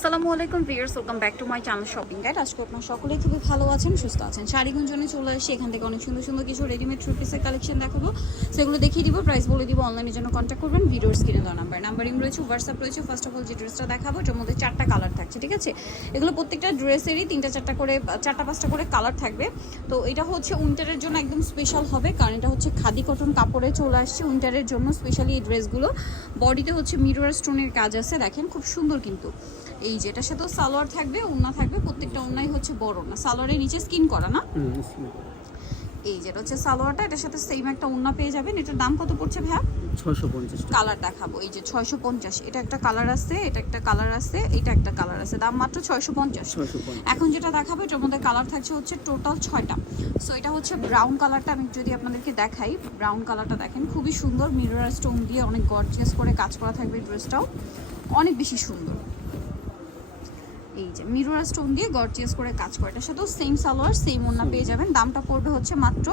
আসসালামু আলাইকুম viewers welcome back to my channel shopping guide আজকে আপনার সকলেই খুবই ভালো আছেন, সুস্থ আছেন। শাড়ি গুঞ্জনে চলে আসি এখান থেকে অনেক সুন্দর সুন্দর কিছু রেডিমেড থ্রি পিসের কালেকশন দেখাবো। সেগুলো দেখিয়ে দিব প্রাইস বলে দিব অনলাইনের জন্য কন্ট্যাক্ট করবেন, ভিডিওর স্ক্রিনে দেওয়া নাম্বার নাম্বারিং রয়েছে হোয়াটসঅ্যাপ রয়েছে ফার্স্ট অফ অল যে ড্রেসটা দেখাবো, এটার মধ্যে চারটা কালার থাকছে, ঠিক আছে? এগুলো প্রত্যেকটা ড্রেসেরই তিনটা চারটা করে, চারটা পাঁচটা করে কালার থাকবে। তো এটা হচ্ছে উইন্টারের জন্য একদম স্পেশাল হবে, কারণ এটা হচ্ছে খাদি কটন কাপড়ে চলে আসছে উইন্টারের জন্য স্পেশালি এই ড্রেসগুলো বডিতে হচ্ছে মিরর স্টোনের কাজ আছে, দেখেন, খুব সুন্দর কিন্তু। এই যে যেটার সাথেও সালোয়ার থাকবে ওন্না থাকবে প্রত্যেকটা ওন্নাই হচ্ছে বড় না সালোয়ারের নিচে স্কিন করা না? এই যেটা হচ্ছে সালোয়ারটা এটার সাথে সেম একটা ওন্না পেয়ে যাবেন। এটার দাম কত পড়ছে ভাইয়া? ছশো পঞ্চাশ কালার দেখাবো। এই যে ছয়শো পঞ্চাশ। এটা একটা কালার আছে এটা একটা কালার আছে এটা একটা কালার আছে। দাম মাত্র ছয়শো পঞ্চাশ। এখন যেটা দেখাবো এটার মধ্যে কালার থাকছে হচ্ছে টোটাল ছয়টা। সো এটা হচ্ছে ব্রাউন কালারটা আমি যদি আপনাদেরকে দেখাই ব্রাউন কালারটা দেখেন খুবই সুন্দর। মিরর স্টোন দিয়ে অনেক গর্জিয়াস করে কাজ করা থাকবে ড্রেসটাও অনেক বেশি সুন্দর। এই যে মিরোরা স্টোন দিয়ে গর্জিয়াস করে কাজ করে। এটার সাথেও সেম সালোয়ার সেম ওন্না পেয়ে যাবেন। দামটা পড়বে হচ্ছে মাত্র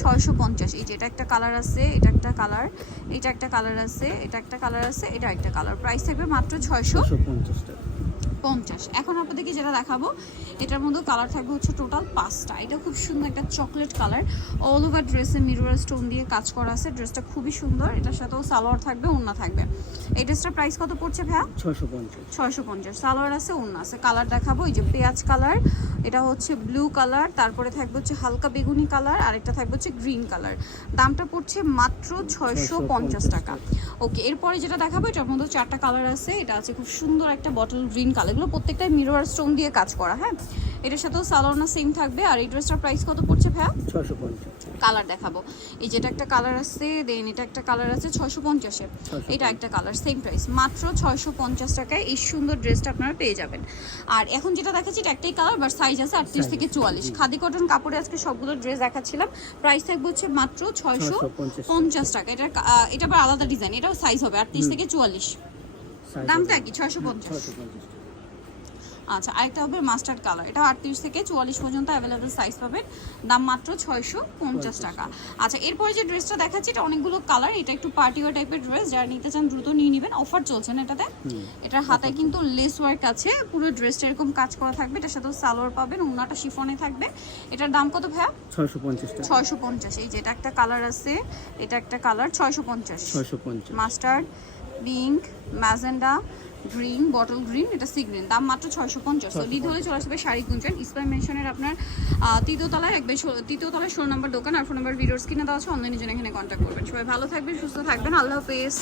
ছয়শো পঞ্চাশ। এই যে এটা একটা কালার আছে এটা একটা কালার এটা একটা কালার আছে এটা একটা কালার আছে এটা একটা কালার প্রাইস থাকবে মাত্র ছয়শো পঞ্চাশ। এখন আপনাদেরকে যেটা দেখাবো এটার মধ্যে কালার থাকবে হচ্ছে টোটাল পাঁচটা। এটা খুব সুন্দর একটা চকলেট কালার অল ওভার ড্রেসে মিরর স্টোন দিয়ে কাজ করা আছে। ড্রেসটা খুবই সুন্দর। এটার সাথেও সালোয়ার থাকবে ওন্না থাকবে। এই ড্রেসটার প্রাইস কত পড়ছে ভাইয়া? ছশো পঞ্চাশ। ছয়শো পঞ্চাশ। সালোয়ার আছে ওন্না আছে। কালার দেখাবো এই যে পেঁয়াজ কালার এটা হচ্ছে ব্লু কালার তারপরে থাকবে হচ্ছে হালকা বেগুনি কালার আর একটা থাকবে হচ্ছে গ্রিন কালার দামটা পড়ছে মাত্র ছয়শো পঞ্চাশ টাকা। ওকে এরপরে যেটা দেখাবো এটার মধ্যে চারটা কালার আছে। এটা আছে খুব সুন্দর একটা বটল গ্রিন কালার এগুলো প্রত্যেকটাই মিরর স্টোন দিয়ে কাজ করা হ্যাঁ? এটার সাথেও সালোয়ার সেম থাকবে। আর এই ড্রেসটার প্রাইস কত পড়ছে ভাইয়া? ছশো কালার দেখাবো। এই যেটা একটা কালার আছে দেন এটা একটা কালার আছে ছয়শো পঞ্চাশে। এটা একটা কালার সেম প্রাইস মাত্র ছয়শো পঞ্চাশ টাকায় এই সুন্দর ড্রেসটা আপনারা পেয়ে যাবেন। আর এখন যেটা দেখাচ্ছি এটা একটাই কালার বাট সাইজ আছে আটত্রিশ থেকে চুয়াল্লিশ। খাদি কটন কাপড়ে আজকে সবগুলো ড্রেস দেখাচ্ছিলাম। প্রাইস থাকবে হচ্ছে মাত্র ছয়শো পঞ্চাশ টাকা। এটা এটা আবার আলাদা ডিজাইন এটাও সাইজ হবে আটত্রিশ থেকে চুয়াল্লিশ। দামটা কি? ছয়শো পঞ্চাশ। ছশো পঞ্চাশ আচ্ছা আরেকটা হবে মাস্টার্ড কালার। এটা আটত্রিশ থেকে চুয়াল্লিশ পর্যন্ত অ্যাভেলেবেল সাইজ পাবেন। দাম মাত্র ছয়শো পঞ্চাশ টাকা। আচ্ছা এরপরে যে ড্রেসটা দেখাচ্ছি এটা অনেকগুলো কালার। এটা একটু পার্টি ওয়ার টাইপের ড্রেস যারা নিতে চান দ্রুত নিয়ে নেবেন। অফার চলছে না এটাতে। এটার হাতে কিন্তু লেস ওয়ার্ক আছে। পুরো ড্রেসটা এরকম কাজ করা থাকবে। এটার সাথেও সালোয়ার পাবেন ওনাটা শিফনে থাকবে। এটার দাম কত ভাইয়া? ছশো পঞ্চাশ ছয়শো পঞ্চাশ। এই যে এটা একটা কালার আছে। এটা একটা কালার ছয়শো পঞ্চাশ। Mustard pink magenta. Green bottle green এটা সি গ্রিন দাম মাত্র ছয়শো পঞ্চাশ। তো লিড হলে চলে আসবে শাড়ি কুঞ্চন ইসলাম মেনশনের আপনার আহ, তৃতীয়তলায় একবার তৃতীয়তলায় ষোলো নম্বর দোকান আর ফোন নম্বর ভিডিওস কিনে দেওয়া আছে। অনলাইনের জন্য এখানে কন্ট্যাক্ট করবেন। সবাই ভালো থাকবেন সুস্থ থাকবেন। আল্লাহ হাফেজ।